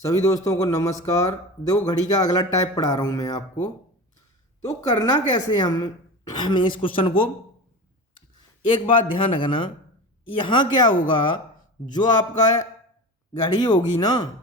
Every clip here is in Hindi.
सभी दोस्तों को नमस्कार। देखो घड़ी का अगला टाइप पढ़ा रहा हूँ मैं आपको। तो करना कैसे है हमें इस क्वेश्चन को। एक बात ध्यान रखना, यहाँ क्या होगा, जो आपका घड़ी होगी ना,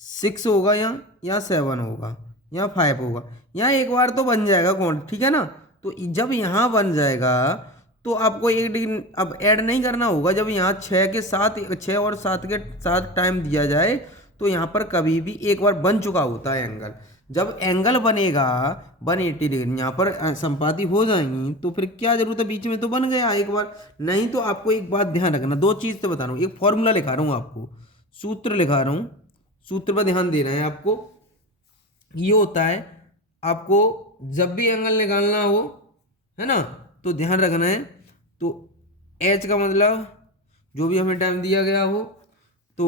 6 होगा या 7 होगा या 5 होगा। यहाँ एक बार तो बन जाएगा कौन, ठीक है ना। तो जब यहाँ बन जाएगा तो आपको एक डिग्री अब ऐड नहीं करना होगा। जब यहाँ 6 और 7 के साथ टाइम दिया जाए तो यहाँ पर कभी भी एक बार बन चुका होता है एंगल। जब एंगल बनेगा 180 डिग्री, यहाँ पर संपाति हो जाएंगी तो फिर क्या जरूरत है, बीच में तो बन गया एक बार। नहीं तो आपको एक बात ध्यान रखना, दो चीज़ तो बता रहा हूँ, एक फॉर्मूला लिखा रहा हूँ आपको, सूत्र लिखा रहा हूँ, सूत्र पर ध्यान देना है आपको। ये होता है, आपको जब भी एंगल निकालना हो, है ना, तो ध्यान रखना है। तो एच का मतलब जो भी हमें टाइम दिया गया हो, तो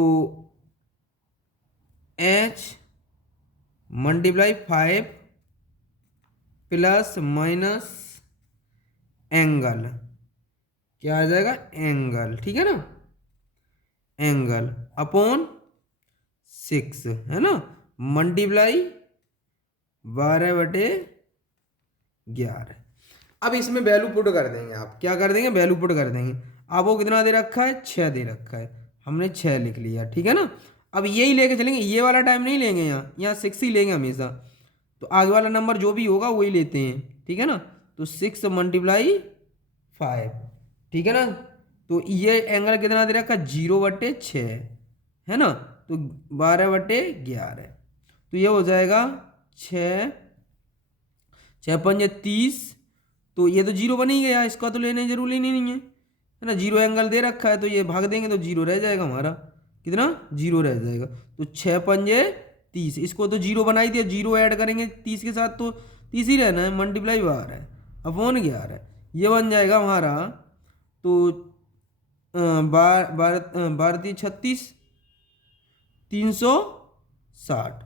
H multiply 5 plus minus angle, क्या आ जाएगा, एंगल, ठीक है ना, एंगल अपॉन 6, है ना, मल्टीप्लाई 12/11। अब इसमें वैल्यू पुट कर देंगे, आप क्या कर देंगे, वैल्यू पुट कर देंगे। आपको कितना दे रखा है, 6 दे रखा है, हमने 6 लिख लिया, ठीक है ना। अब यही लेके चलेंगे, ये वाला टाइम नहीं लेंगे, यहाँ 6 ही लेंगे हमेशा। तो आगे वाला नंबर जो भी होगा वही लेते हैं, ठीक है ना। तो 6 मल्टीप्लाई 5, ठीक है ना। तो ये एंगल कितना दे रखा है, 0/6, है ना। तो 12/11, तो ये हो जाएगा 6, 6×5 = 30। तो ये तो जीरो बन ही गया, इसका तो लेने जरूरी नहीं है ना। जीरो एंगल दे रखा है तो ये भाग देंगे तो जीरो रह जाएगा हमारा, कितना, जीरो रह जाएगा। तो 6×5 = 30, इसको तो जीरो बना ही दिया, जीरो ऐड करेंगे 30 के साथ तो 30 ही रहना है, मल्टीप्लाई 12/11, ये बन जाएगा हमारा। तो बारह 36, 360,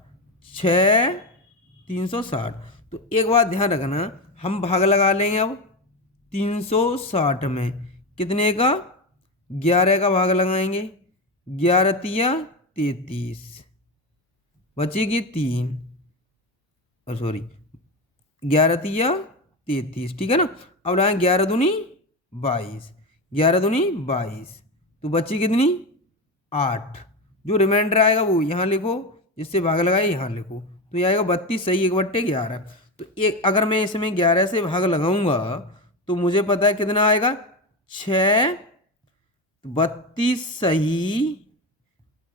360। तो एक बात ध्यान रखना, हम भाग लगा लेंगे अब 360 में, कितने का, 11 का भाग लगाएंगे, 11×3 = 33, बचेगी 3, और सॉरी 11×3 = 33, ठीक है ना। अब लगाएंगे 11×2 = 22, 11×2 = 22, तो बची कितनी, 8। जो रिमाइंडर आएगा वो यहाँ लिखो, जिससे भाग लगाए यहाँ लिखो, तो ये आएगा 32 सही 1/11। तो एक अगर मैं इसमें 11 से भाग लगाऊंगा तो मुझे पता है कितना आएगा, 6, 32 सही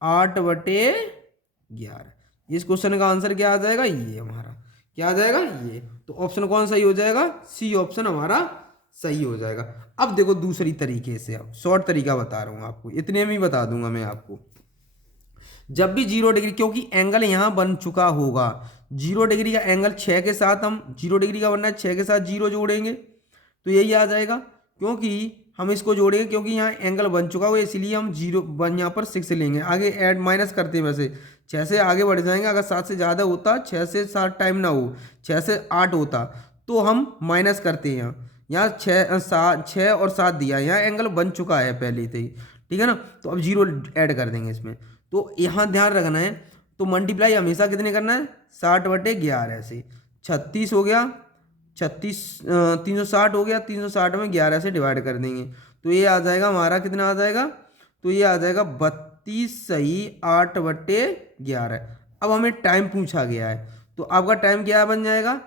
8/11। इस क्वेश्चन का आंसर क्या आ जाएगा, ये हमारा क्या आ जाएगा, ये। तो ऑप्शन कौन सही हो जाएगा, सी ऑप्शन हमारा सही हो जाएगा। अब देखो दूसरी तरीके से, अब शॉर्ट तरीका बता रहा हूँ आपको, इतने में ही बता दूंगा मैं आपको। जब भी 0 डिग्री, क्योंकि एंगल यहाँ बन चुका होगा, 0 डिग्री का एंगल 6 के साथ, हम 0 डिग्री का बनना है, 6 के साथ 0 जोड़ेंगे तो यही आ जाएगा। क्योंकि हम इसको जोड़ेंगे, क्योंकि यहाँ एंगल बन चुका हुआ है, इसलिए हम जीरो बन यहाँ पर 6 लेंगे। आगे ऐड माइनस करते हैं, वैसे 6 से आगे बढ़ जाएंगे। अगर 7 से ज़्यादा होता, 6 से 7 टाइम ना हो, 6 से 8 होता, तो हम माइनस करते हैं। यहाँ 6 और 7 दिया, यहाँ एंगल बन चुका है पहले से ही, ठीक है ना। तो अब जीरो ऐड कर देंगे इसमें। तो यहाँ ध्यान रखना है, तो मल्टीप्लाई हमेशा कितने करना है, 60/11 से। 36 हो गया, 360 हो गया, 360 में 11 से डिवाइड कर देंगे तो ये आ जाएगा हमारा, कितना आ जाएगा, तो ये आ जाएगा 32 सही 8/11। अब हमें टाइम पूछा गया है, तो आपका टाइम क्या बन जाएगा,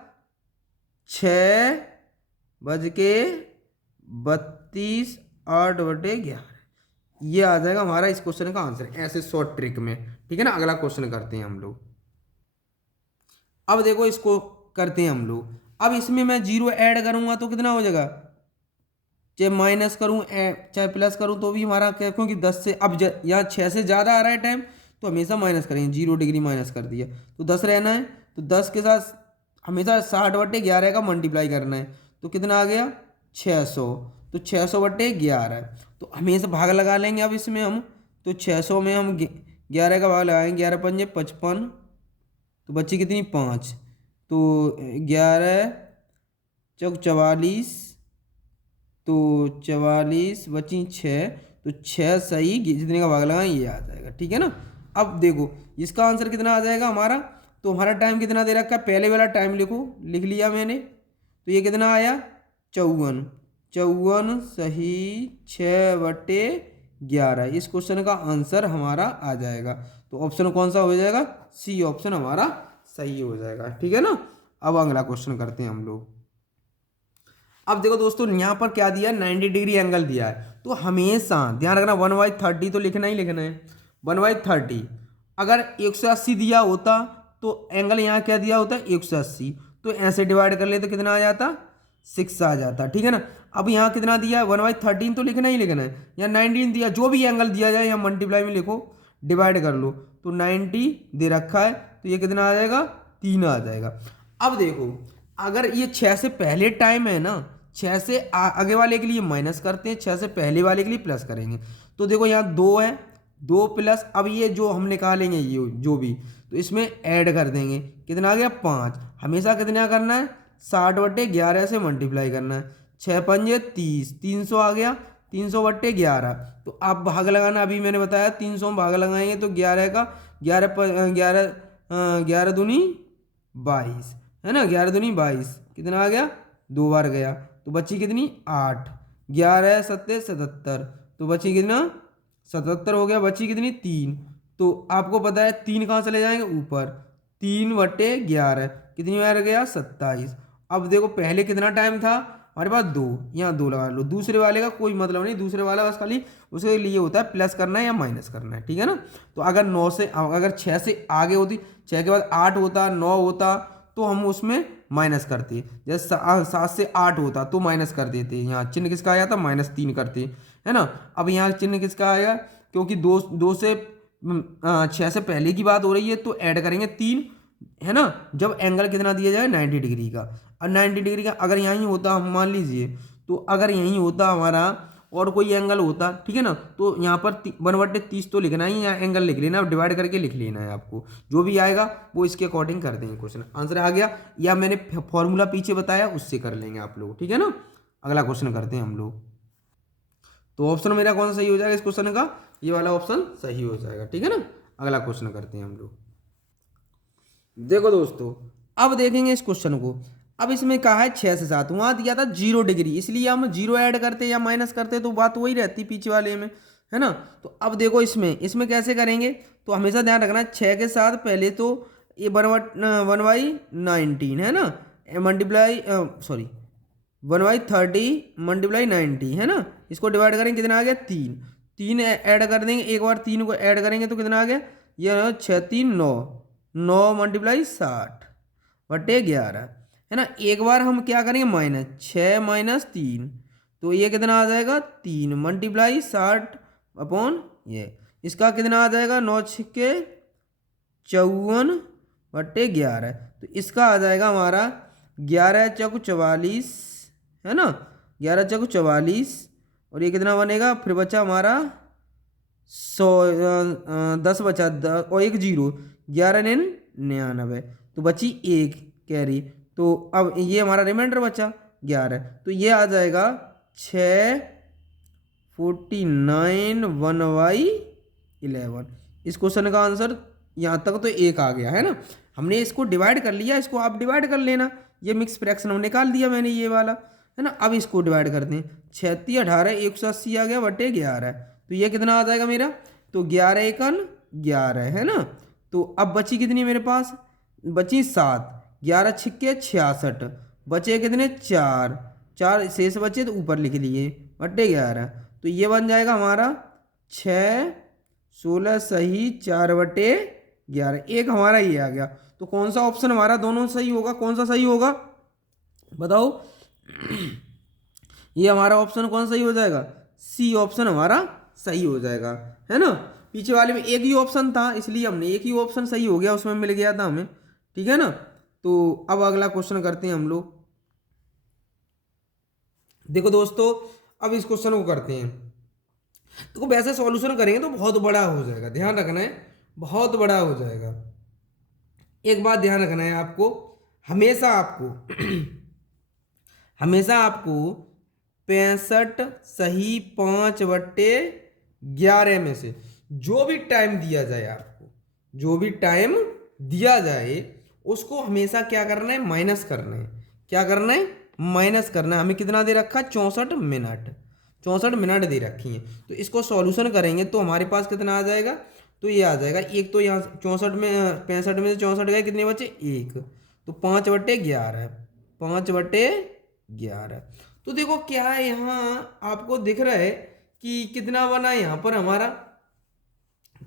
6:32 8/11। ये आ जाएगा हमारा इस क्वेश्चन का आंसर, ऐसे शॉर्ट ट्रिक में, ठीक है ना। अगला क्वेश्चन करते हैं हम लोग। अब देखो इसको करते हैं हम लोग। अब इसमें मैं जीरो ऐड करूंगा तो कितना हो जाएगा, चाहे माइनस करूं चाहे प्लस करूं तो भी हमारा क्या, क्योंकि 10 से अब यहाँ 6 से ज़्यादा आ रहा है टाइम, तो हमेशा माइनस करेंगे। 0 डिग्री माइनस कर दिया तो 10 रहना है, तो 10 के साथ हमेशा 60/11 का मल्टीप्लाई करना है, तो कितना आ गया, 600। तो 600/11, तो हमेशा भाग लगा लेंगे अब इसमें हम। तो 600 में हम 11 का भाग लगाएंगे, 11×5 = 55, तो बच्ची कितनी, 5। तो 11×4 = 44, तो 44 बची 6, तो 6 सही जितने का भाग लगाएं ये आ जाएगा, ठीक है ना। अब देखो इसका आंसर कितना आ जाएगा हमारा, तो हमारा टाइम कितना दे रखा है, पहले वाला टाइम लिखो, लिख लिया मैंने, तो ये कितना आया 54, 54 सही 6/11। इस क्वेश्चन का आंसर हमारा आ जाएगा। तो ऑप्शन कौन सा हो जाएगा, सी ऑप्शन हमारा सही हो जाएगा। ठीक है ना। अब अगला क्वेश्चन करते हैं हम लोग। अब देखो दोस्तों यहाँ पर क्या दिया है, 90 डिग्री एंगल दिया है, तो हमेशा ध्यान रखना 1/30 तो लिखना ही लिखना है। 1/30 अगर 180 दिया होता तो एंगल यहाँ क्या दिया होता 180, तो ऐसे डिवाइड कर ले तो कितना आ जाता 6 आ जाता। ठीक है ना। अब यहाँ कितना दिया है 1/13 तो लिखना ही लिखना है, या 19 दिया, जो भी एंगल दिया जाए यहाँ मल्टीप्लाई में लिखो, डिवाइड कर लो, तो 90 दे रखा है, तो ये कितना आ जाएगा 3 आ जाएगा। अब देखो अगर ये 6 से पहले टाइम है ना, 6 से आगे वाले के लिए माइनस करते हैं, 6 से पहले वाले के लिए प्लस करेंगे। तो देखो यहाँ 2 है, 2 प्लस, अब ये जो हम निकालेंगे ये जो भी, तो इसमें ऐड कर देंगे, कितना आ गया 5। हमेशा कितना करना है 60/11 से मल्टीप्लाई करना है, 6 पंजे 30, 300 आ गया, 300/11। तो आप भाग लगाना, अभी मैंने बताया 300 में भाग लगाएंगे तो 11 का 11 दूनी 22 है ना, 11 दूनी 22, कितना आ गया 2 बार गया, तो बची कितनी 8, 11 7 77, तो बची कितना 77 हो गया, बची कितनी 3। तो आपको पता है 3 कहाँ चले जाएंगे ऊपर, 3/11 कितनी बार गया 27। अब देखो पहले कितना टाइम था हमारे पास 2, यहाँ 2 लगा लो, दूसरे वाले का कोई मतलब नहीं, दूसरे वाला बस खाली उसके लिए होता है प्लस करना है या माइनस करना है। ठीक है ना। तो अगर 9 से, अगर 6 से आगे होती, 6 के बाद 8 होता, 9 होता, तो हम उसमें माइनस करते, जैसे 7 से 8 होता तो माइनस कर देते, यहाँ चिन्ह किसका आया था -3 करते, है ना। अब यहाँ चिन्ह किसका आएगा, क्योंकि 2 से 6 से पहले की बात हो रही है तो ऐड करेंगे 3, है ना। जब एंगल कितना दिया जाए 90 डिग्री का, और 90 डिग्री का अगर यहीं होता, हम मान लीजिए, तो अगर यहीं होता हमारा और कोई एंगल होता, ठीक है ना, तो यहाँ पर 1/30 तो लिखना ही, यहाँ एंगल लिख लेना, डिवाइड करके लिख लेना है आपको, जो भी आएगा वो इसके अकॉर्डिंग कर देंगे, क्वेश्चन आंसर आ गया, या मैंने फॉर्मूला पीछे बताया उससे कर लेंगे आप लोग। ठीक है ना। अगला क्वेश्चन करते हैं हम लोग। तो ऑप्शन मेरा कौन सा सही हो जाएगा इस क्वेश्चन का, ये वाला ऑप्शन सही हो जाएगा। ठीक है ना। अगला क्वेश्चन करते हैं हम लोग। देखो दोस्तों अब देखेंगे इस क्वेश्चन को। अब इसमें कहा है 6 से 7, वहाँ दिया था 0 डिग्री, इसलिए हम 0 ऐड करते या माइनस करते तो बात वही रहती पीछे वाले में, है ना। तो अब देखो इसमें कैसे करेंगे, तो हमेशा ध्यान रखना 6 के साथ पहले तो ये 1/19 है ना, मल्टीप्लाई सॉरी 1/30 मल्टीप्लाई 90 है ना, इसको डिवाइड करेंगे कितना आ गया 3, 3 ऐड कर देंगे, एक बार 3 को ऐड करेंगे तो कितना आ गया, ये 6 3 9, 9 मल्टीप्लाई 60/11 है ना। एक बार हम क्या करेंगे माइनस, 6 - 3, तो ये कितना आ जाएगा 3 मल्टीप्लाई 60 ये, इसका कितना आ जाएगा 9 6 54/11, तो इसका आ जाएगा हमारा 11 चौक 44 है ना, 11 चौक 44, और ये कितना बनेगा, फिर बचा हमारा 100, 10 बचा, 10 और 1 0, 11 99, तो बची 1 कैरी, तो अब ये हमारा रिमाइंडर बचा 11, तो ये आ जाएगा 649 1/11। इस क्वेश्चन का आंसर यहाँ तक तो 1 आ गया है ना। हमने इसको डिवाइड कर लिया, इसको आप डिवाइड कर लेना, ये मिक्स फ्रैक्शन हम निकाल दिया मैंने ये वाला, है ना। अब इसको डिवाइड करते हैं, 36 18 180 आ गया बटे 11, तो ये कितना आ जाएगा मेरा, तो 11 एकन 11 है ना। तो अब बची कितनी मेरे पास, बची 7, 11 छिक्के 66, बचे कितने 4, 4 शेष बचे तो ऊपर लिख लिए बटे 11, तो ये बन जाएगा हमारा 6 16 सही 4/11, एक हमारा ये आ गया। तो कौन सा ऑप्शन हमारा दोनों सही होगा, कौन सा सही होगा बताओ। ये हमारा ऑप्शन कौन सही हो जाएगा, सी ऑप्शन हमारा सही हो जाएगा, है ना। पीछे वाले में एक ही ऑप्शन था इसलिए हमने एक ही ऑप्शन सही हो गया, उसमें मिल गया था हमें। ठीक है ना। तो अब अगला क्वेश्चन करते हैं हम लोग। देखो दोस्तों अब इस क्वेश्चन को करते हैं, तो वैसे सॉल्यूशन करेंगे तो बहुत बड़ा हो जाएगा, ध्यान रखना है बहुत बड़ा हो जाएगा। एक बात ध्यान रखना है आपको, हमेशा आपको हमेशा आपको 65 सही 5/11 में से जो भी टाइम दिया जाए आपको, जो भी टाइम दिया जाए उसको हमेशा क्या करना है, माइनस करना है। क्या करना है, माइनस करना है। हमें कितना दे रखा है, 64 मिनट। 64 मिनट दे रखी है। तो इसको सॉल्यूशन करेंगे तो हमारे पास कितना आ जाएगा, तो ये आ जाएगा एक, तो यहाँ 64 में से 64 गए, कितने बचे, एक। तो 5/11, 5/11। तो देखो क्या है, यहाँ आपको दिख रहा है कि कितना बना है यहाँ पर हमारा।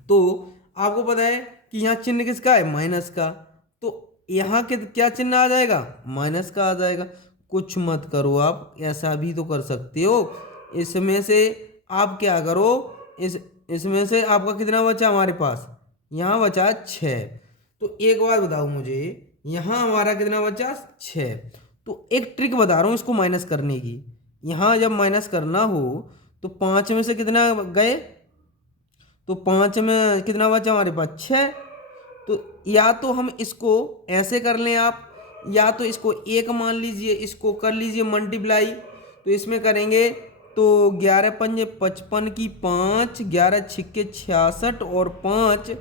तो आपको पता है कि यहाँ चिन्ह किसका है, माइनस का। तो यहाँ के क्या चिन्ह आ जाएगा, माइनस का आ जाएगा। कुछ मत करो आप, ऐसा भी तो कर सकते हो। इसमें से आप क्या करो, इसमें से आपका कितना बचा हमारे पास, यहाँ बचा 6। तो एक बात बताओ मुझे, यहाँ हमारा कितना बचा, 6। तो एक ट्रिक बता रहा हूँ इसको माइनस करने की। यहाँ जब माइनस करना हो तो 5 में से कितना गए, तो 5 में कितना बचा हमारे पास, 6। तो या तो हम इसको ऐसे कर लें आप, या तो इसको एक मान लीजिए, इसको कर लीजिए मल्टीप्लाई। तो इसमें करेंगे तो 11×5 = 55 की 5, 11×6 = 66 और 5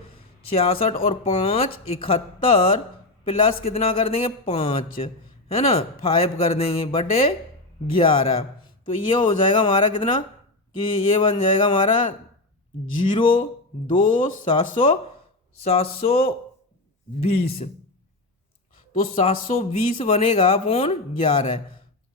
66 और 5 71 प्लस कितना कर देंगे, 5, है ना, 5 कर देंगे बटे 11। तो ये हो जाएगा हमारा कितना, कि ये बन जाएगा हमारा 0, 2, 720। तो 720 बनेगा अपॉन 11।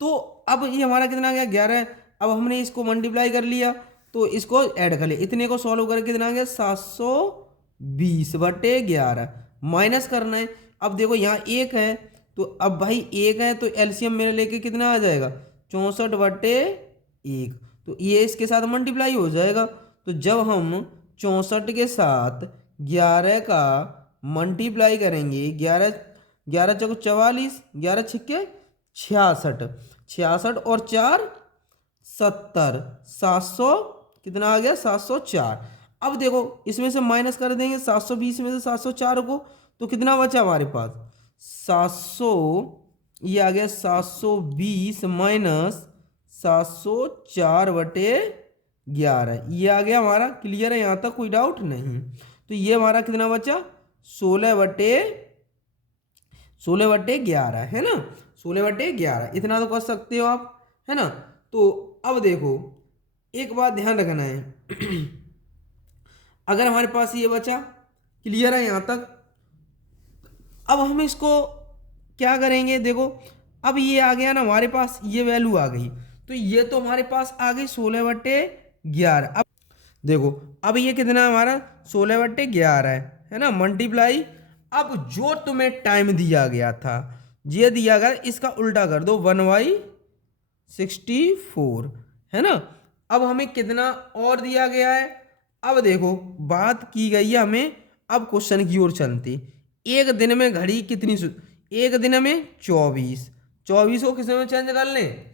तो अब ये हमारा कितना आ गया, 11। अब हमने इसको मल्टीप्लाई कर लिया तो इसको ऐड कर लिया, इतने को सॉल्व करके कितना आ गया, 720/11। माइनस करना है। अब देखो यहाँ एक है, तो अब भाई एक है तो एलसीएम मेरे लेके कितना आ जाएगा, 64/1। तो ये इसके साथ मल्टीप्लाई हो जाएगा। तो जब हम 64 के साथ 11 का मल्टीप्लाई करेंगे, 11 11 चौको 44, 11×6 = 66, 66 और 4 70, 700 कितना आ गया, 704। अब देखो इसमें से माइनस कर देंगे 720 में से 704 को, तो कितना बचा हमारे पास, 700, ये आ गया 720 माइनस 704/11। ये आ गया हमारा, क्लियर है यहाँ तक, कोई डाउट नहीं। तो ये हमारा कितना बचा, 16/11, है ना, 16/11। इतना तो कर सकते हो आप, है ना। तो अब देखो एक बात ध्यान रखना है अगर हमारे पास ये बचा, क्लियर है यहाँ तक। अब हम इसको क्या करेंगे, देखो अब ये आ गया ना हमारे पास, ये वैल्यू आ गई। तो ये तो हमारे पास आ गई 16/11। अब देखो अब ये कितना हमारा 16/11 है ना, मल्टीप्लाई। अब जो तुम्हें टाइम दिया गया था, ये दिया गया, इसका उल्टा कर दो, 1/64, है ना। अब हमें कितना और दिया गया है, अब देखो बात की गई है हमें, अब क्वेश्चन की ओर चलते। एक दिन में घड़ी कितनी एक दिन में 24, 24 को किस में चेंज कर लें,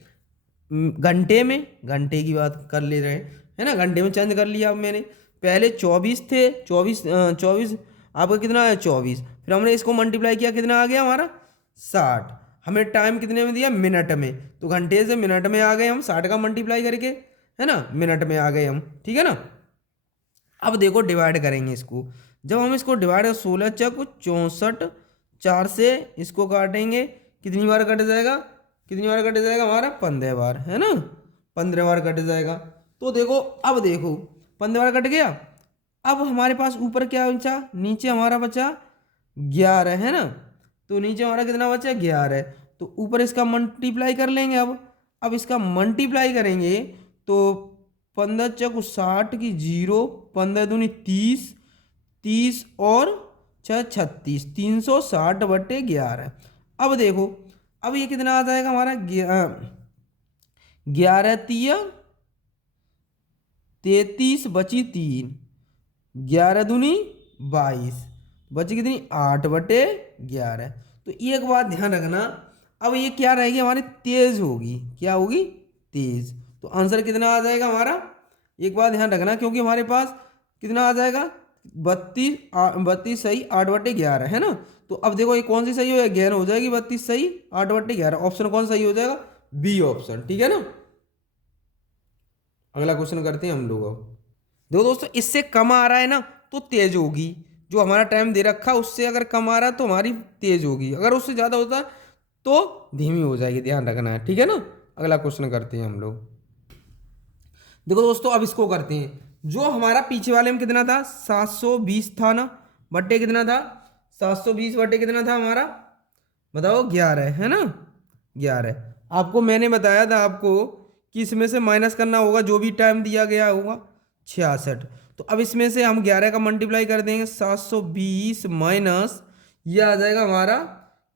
घंटे में, घंटे की बात कर ले रहे हैं, है ना, घंटे में चेंज कर लिया। अब मैंने पहले 24 थे, 24 आपका कितना है, 24। फिर हमने इसको मल्टीप्लाई किया, कितना आ गया हमारा, 60। हमें टाइम कितने में दिया, मिनट में, तो घंटे से मिनट में आ गए हम 60 का मल्टीप्लाई करके, है ना, मिनट में आ गए हम, ठीक है ना। अब देखो डिवाइड करेंगे इसको, जब हम इसको डिवाइड 16×4 = 4 से इसको काटेंगे, कितनी बार कट जाएगा, कितनी बार कट जाएगा हमारा, 15 बार, है ना, 15 बार कट जाएगा। तो देखो अब देखो 15 बार कट गया। अब हमारे पास ऊपर क्या बचा, नीचे हमारा बचा 11, है ना। तो नीचे हमारा कितना बचा, 11। तो ऊपर इसका मल्टीप्लाई कर लेंगे। अब इसका मल्टीप्लाई करेंगे तो 15×4 = 60 की 0, 15×2 = 30, 30 और 6 = 36, 360/11। अब देखो अब ये कितना आ जाएगा हमारा, 11×3 = 33, बची 3, 11×2 = 22, बची कितनी, 8/11। तो एक बात ध्यान रखना, अब ये क्या रहेगी हमारी, तेज होगी, क्या होगी, तेज। तो आंसर कितना आ जाएगा हमारा, एक बात ध्यान रखना, क्योंकि हमारे पास कितना आ जाएगा, 32 सही, 8/11, है ना। तो अब देखो ये कौन सी सही हो जाएगी, गैर हो जाएगी, 32 सही, 8/11। ऑप्शन कौन सही हो जाएगा, बी ऑप्शन, ठीक है ना। अगला क्वेश्चन करते हैं हम लोग। अब देखो दोस्तों, इससे कम आ रहा है ना तो तेज होगी, जो हमारा टाइम दे रखा है उससे अगर कम आ रहा है तो हमारी तेज होगी, अगर उससे ज़्यादा होता है तो धीमी हो जाएगी, ध्यान रखना है, ठीक है ना। अगला क्वेश्चन करते हैं हम लोग। देखो दोस्तों अब इसको करते हैं, जो हमारा पीछे वाले में कितना था 720 था ना, बट्टे कितना था 720 बट्टे कितना था हमारा, बताओ 11 है ना, 11। आपको मैंने बताया था आपको कि इसमें से माइनस करना होगा जो भी टाइम दिया गया होगा 66। तो अब इसमें से हम 11 का मल्टीप्लाई कर देंगे 720 माइनस ये आ जाएगा हमारा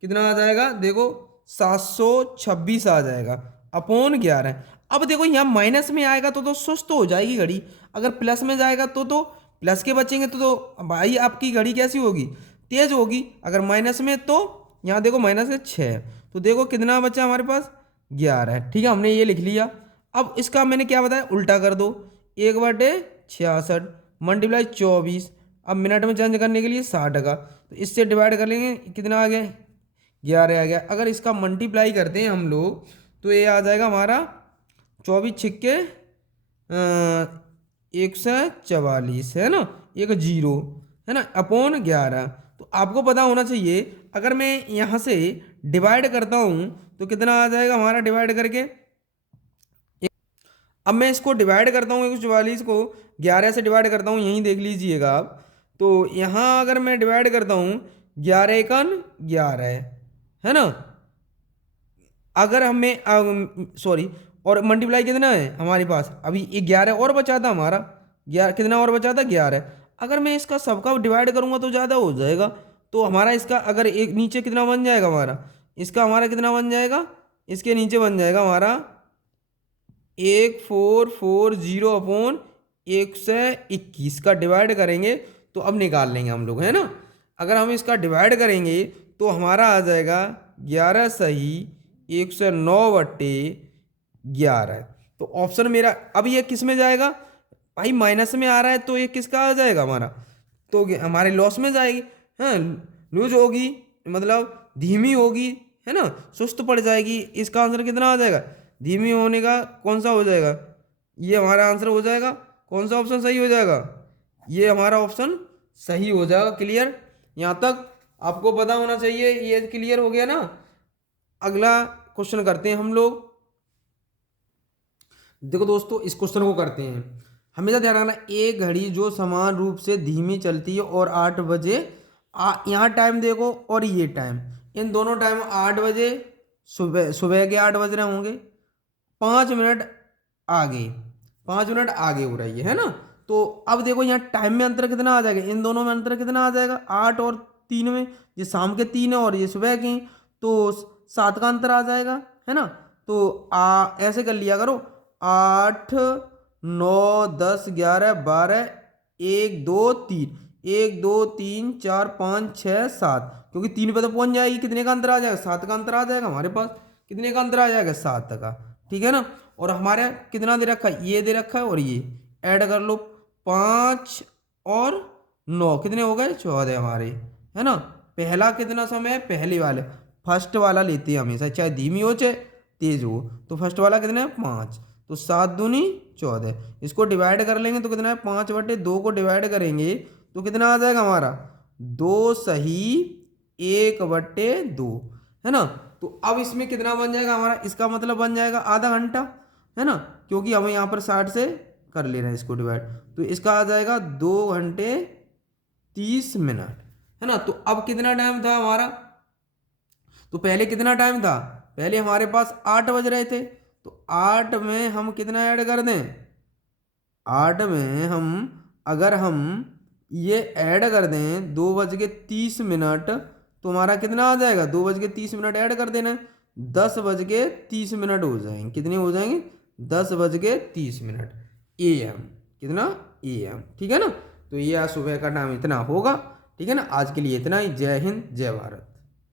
कितना आ जाएगा, देखो 726 आ जाएगा अपॉन 11। अब देखो यहाँ माइनस में आएगा तो सुस्त हो जाएगी घड़ी, अगर प्लस में जाएगा तो प्लस के बचेंगे तो भाई आपकी घड़ी कैसी होगी, तेज होगी। अगर माइनस में तो यहाँ देखो माइनस है 6, तो देखो कितना बचा हमारे पास 11, ठीक है, हमने ये लिख लिया। अब इसका मैंने क्या बताया, उल्टा कर दो, 1/66 मल्टीप्लाई 24, अब मिनट में चेंज करने के लिए 60 का, तो इससे डिवाइड कर लेंगे कितना आ गया 11 आ गया। अगर इसका मल्टीप्लाई करते हैं हम लोग तो ये आ जाएगा हमारा 24 छिक्के 144 है ना, एक जीरो है ना अपॉन 11। तो आपको पता होना चाहिए अगर मैं यहाँ से डिवाइड करता हूँ तो कितना आ जाएगा हमारा डिवाइड करके। अब मैं इसको डिवाइड करता हूँ 144 को 11 से डिवाइड करता हूँ, यहीं देख लीजिएगा आप। तो यहाँ अगर मैं डिवाइड करता हूँ 11 एकन 11 है ना, अगर हमें सॉरी और मल्टीप्लाई कितना है हमारे पास, अभी ये 11 और बचा था हमारा, 11 कितना और बचा था 11। अगर मैं इसका सबका डिवाइड करूँगा तो ज़्यादा हो जाएगा, तो हमारा इसका अगर एक नीचे कितना बन जाएगा हमारा, इसका हमारा कितना बन जाएगा, इसके नीचे बन जाएगा हमारा 1440 अपॉन 121 का डिवाइड करेंगे तो अब निकाल लेंगे हम लोग है ना। अगर हम इसका डिवाइड करेंगे तो हमारा आ जाएगा 11 सही 109/11। तो ऑप्शन मेरा अब ये किस में जाएगा भाई, माइनस में आ रहा है तो ये किसका आ जाएगा हमारा, तो हमारे लॉस में जाएगी, हाँ लूज होगी मतलब धीमी होगी है ना, सुस्त पड़ जाएगी। इसका आंसर कितना आ जाएगा, धीमी होने का कौन सा हो जाएगा, ये हमारा आंसर हो जाएगा, कौन सा ऑप्शन सही हो जाएगा, ये हमारा ऑप्शन सही हो जाएगा। क्लियर, यहाँ तक आपको पता होना चाहिए, ये क्लियर हो गया ना। अगला क्वेश्चन करते हैं हम लोग। देखो दोस्तों इस क्वेश्चन को करते हैं, हमेशा ध्यान रखना एक घड़ी जो समान रूप से धीमी चलती है और 8 बजे यहाँ टाइम देखो और ये टाइम, इन दोनों टाइम 8 बजे सुबह के 8 बज रहे होंगे, 5 मिनट आगे 5 मिनट आगे हो रही है ना। तो अब देखो यहाँ टाइम में अंतर कितना आ जाएगा, इन दोनों में अंतर कितना आ जाएगा 8 और 3 में, ये शाम के 3 है और ये सुबह के, तो 7 का अंतर आ जाएगा है ना। तो ऐसे कर लिया करो 8 9 10 11 12 1 2 3 1 2 3 4 5 6 7, क्योंकि 3 पे तो पहुंच जाएगी, कितने का अंतर आ जाएगा 7 का अंतर आ जाएगा हमारे पास, कितने का अंतर आ जाएगा 7 का, ठीक है ना। और हमारे कितना दे रखा है, ये दे रखा है और ये ऐड कर लो 5 और 9 कितने हो गए 14 हमारे है ना। पहला कितना समय है, पहले वाले फर्स्ट वाला लेते हैं हमेशा, चाहे धीमी हो चाहे तेज हो, तो फर्स्ट वाला कितना है 5, तो 7 दूनी 14, इसको डिवाइड कर लेंगे तो कितना है 5/2 को डिवाइड करेंगे तो कितना आ जाएगा हमारा 2 सही 1/2 है ना। तो अब इसमें कितना बन जाएगा हमारा, इसका मतलब बन जाएगा आधा घंटा है ना, क्योंकि हमें यहाँ पर 60 से कर ले रहे हैं इसको डिवाइड, तो इसका आ जाएगा 2 घंटे 30 मिनट है ना। तो अब कितना टाइम था हमारा, तो पहले कितना टाइम था, पहले हमारे पास 8 बज रहे थे, तो 8 में हम कितना ऐड कर दें, 8 में हम अगर हम ये ऐड कर दें 2:30 तो हमारा कितना आ जाएगा 2:30 ऐड कर देना, 10:30 हो जाएंगे, कितने हो जाएंगे 10:30 AM, कितना AM, ठीक है ना। तो ये आज सुबह का टाइम इतना होगा, ठीक है ना। आज के लिए इतना ही, जय हिंद जय भारत।